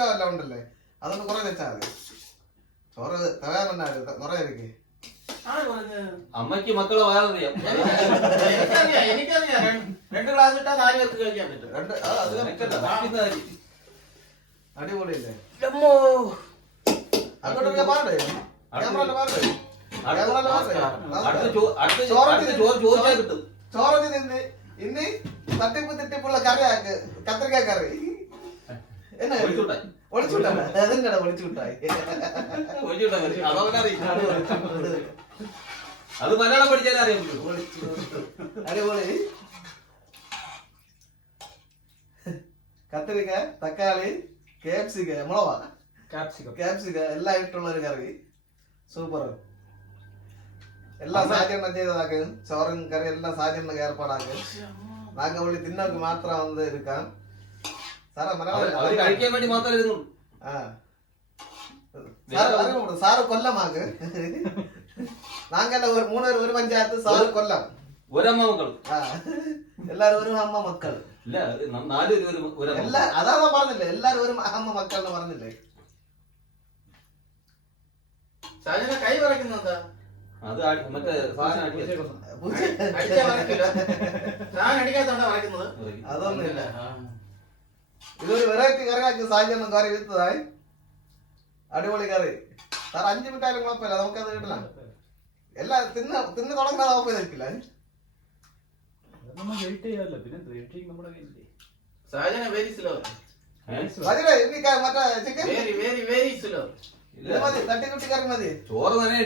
എല്ലാം ഉണ്ടല്ലേ അതൊന്ന് കുറെ വെച്ചാൽ മതി. ചോറ് തവയാറുണ്ടായിരുന്നു കുറെ ഇരിക്കേ. അമ്മയ്ക്ക് മക്കളെ വേററിയാം. എനിക്കറിയാം 2 ഗ്ലാസ് ഇട്ടാ 4 പേർക്ക് കഴിക്കാൻ പറ്റും. അടിപൊളിയല്ലേ? അങ്ങോട്ടൊക്കെ പാടേ ക്യാമറ പാടേ ചോറൊക്കെ നിന്ന് ഇന്ന് തട്ടിപ്പ് തിട്ടിപ്പുള്ള കറിയാക്ക് കത്തിരിക്ക കറി എന്നാ ഒളിച്ചുവിട്ടാ അതെന്നാ ഒളിച്ചുവിട്ടായി അത് മലയാളം പഠിച്ചാലേ അറിയാൻ അടിപൊളി. കത്തിരിക്ക തക്കാളി ക്യാപ്സിക്ക എല്ലാം ഇട്ടുള്ള ഒരു കറി സൂപ്പർ. എല്ലാം സാജെണ്ണം ചെയ്തതാക്ക് ചോറും കറി എല്ലാം സാജെണ്ണ ഏർപ്പാടാക്ക്. നാങ്ക പുള്ളി തിന്നോക്ക് മാത്രം വന്ന് എടുക്കാം സാറേ മലയാളം കഴിക്കാൻ വേണ്ടി മാത്രം ഇരുന്നു. സാറ് കൊല്ലമാക്ക്. നാങ്കല്ല 3 പേര് ഒരു പഞ്ചായത്ത് സാറ് കൊല്ലം ഒരമ്മ മക്കൾ എല്ലാരും ഒരു അമ്മ മക്കൾ അതാ പറഞ്ഞില്ലേ എല്ലാരും ഒരു അമ്മ മക്കൾ എന്ന് പറഞ്ഞില്ലേ. കൈ പറയ്ക്കുന്നെന്താ? അത് മറ്റേ അതൊന്നുമില്ല. ഇതൊരു വെറൈറ്റി കറിയാക്കി സാഹചര്യം കറി വിത്തതായി അടിപൊളി കറി. സാർ 5 മിനിറ്റ് ആയാലും കുഴപ്പമില്ല നമുക്കത് കിട്ടില്ല. എല്ലാം തിന്ന് തുടങ്ങാതെ കുഴപ്പം നിൽക്കില്ല. മറ്റേ ചിക്കൻ മതി തട്ടിക്കുട്ടി കറി മതി. ചോറ് തന്നെ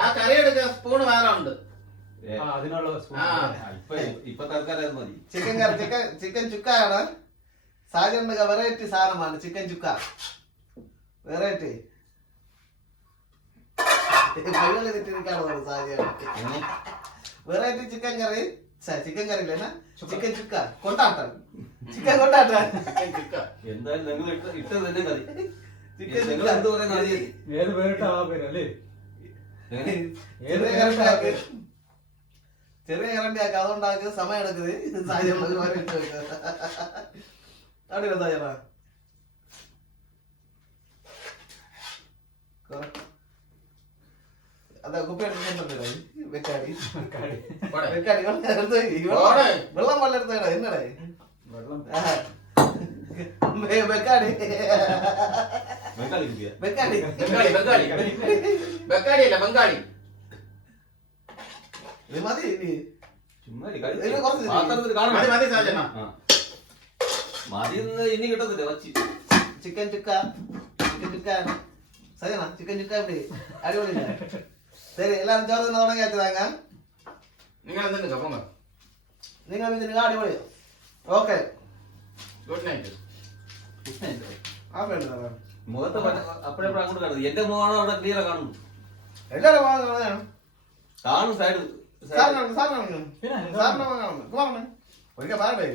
ആ കറി എടുക്കാൻ സ്പൂണ് വേറെ ഉണ്ട്. ഇപ്പൊ തൽക്കാലം മതി. ചിക്കൻ ചുക്കാണ് സാജന്റെ വെറൈറ്റി സാധനമാണ്. Chicken chukka variety variety chicken curry. Chicken curry ഇല്ല ചിക്കൻ ചുക്ക കൊണ്ടാട്ടം. ചിക്കൻ കൊണ്ടാട്ടം എന്തായാലും നിങ്ങൾ ഇട്ടത് തന്നെ കറി. ചിക്കൻ ചെറിയ കറണ്ടിയാക്ക് അതുകൊണ്ടാക്ക് സമയം എടുക്കുന്നത്. സാഹചര്യം അടിപൊളി സാഹചര്യ അതാ കുപ്പി എടുത്തിട്ടുണ്ടോ വെക്കാടി വെള്ളം എടുത്തേടാ എന്നടേ വെക്കാടി ബംഗാളി മതി ഇനി കിട്ടത്തില്ല. ചിക്കൻ ചുക്ക സജന ചിക്കൻ ചുക്ക എവിടെ അടിപൊളി. ശരി എല്ലാരും ചോറ് തന്നെ തുടങ്ങി വെച്ചതാങ്ങ. നിങ്ങൾ ഇതിന് അടിപൊളി. Okay good night. മുഖത്ത് അപ്പോഴെപ്പോഴും അങ്ങോട്ട് കാണുന്നത് എന്റെ മുഖമാണോ അവിടെ ക്ലിയർ കാണുന്നു. എല്ലാരും കാണും സൈഡ് ഒരിക്കൽ പറയണ്ടേ